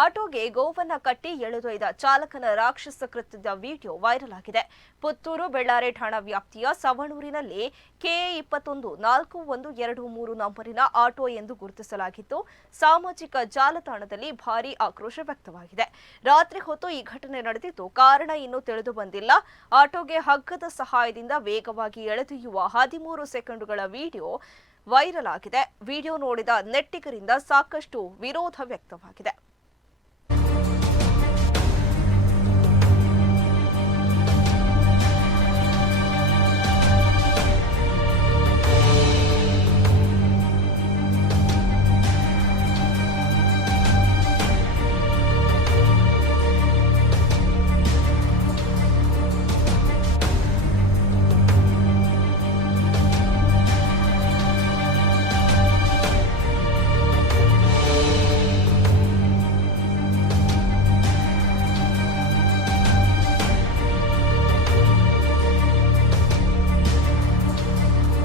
ಆಟೋಗೆ ಗೋವನ್ನ ಕಟ್ಟಿ ಎಳೆದೊಯ್ದ ಚಾಲಕನ ರಾಕ್ಷಸ ಕೃತ್ಯದ ವಿಡಿಯೋ ವೈರಲ್ ಆಗಿದೆ. ಪುತ್ತೂರು ಬೆಳ್ಳಾರೆ ಠಾಣಾ ವ್ಯಾಪ್ತಿಯ ಸವಣೂರಿನಲ್ಲಿ ಕೆಎ 21 4123 ನಂಬರಿನ ಆಟೋ ಎಂದು ಗುರುತಿಸಲಾಗಿದ್ದು, ಸಾಮಾಜಿಕ ಜಾಲತಾಣದಲ್ಲಿ ಭಾರೀ ಆಕ್ರೋಶ ವ್ಯಕ್ತವಾಗಿದೆ. ರಾತ್ರಿ ಹೊತ್ತು ಈ ಘಟನೆ ನಡೆದಿದ್ದು, ಕಾರಣ ಇನ್ನೂ ತಿಳಿದು ಬಂದಿಲ್ಲ. ಆಟೋಗೆ ಹಗ್ಗದ ಸಹಾಯದಿಂದ ವೇಗವಾಗಿ ಎಳೆದೊಯ್ಯುವ 13 ಸೆಕೆಂಡುಗಳ ವಿಡಿಯೋ ವೈರಲ್ ಆಗಿದೆ. ವಿಡಿಯೋ ನೋಡಿದ ನೆಟ್ಟಿಗರಿಂದ ಸಾಕಷ್ಟು ವಿರೋಧ ವ್ಯಕ್ತವಾಗಿದೆ.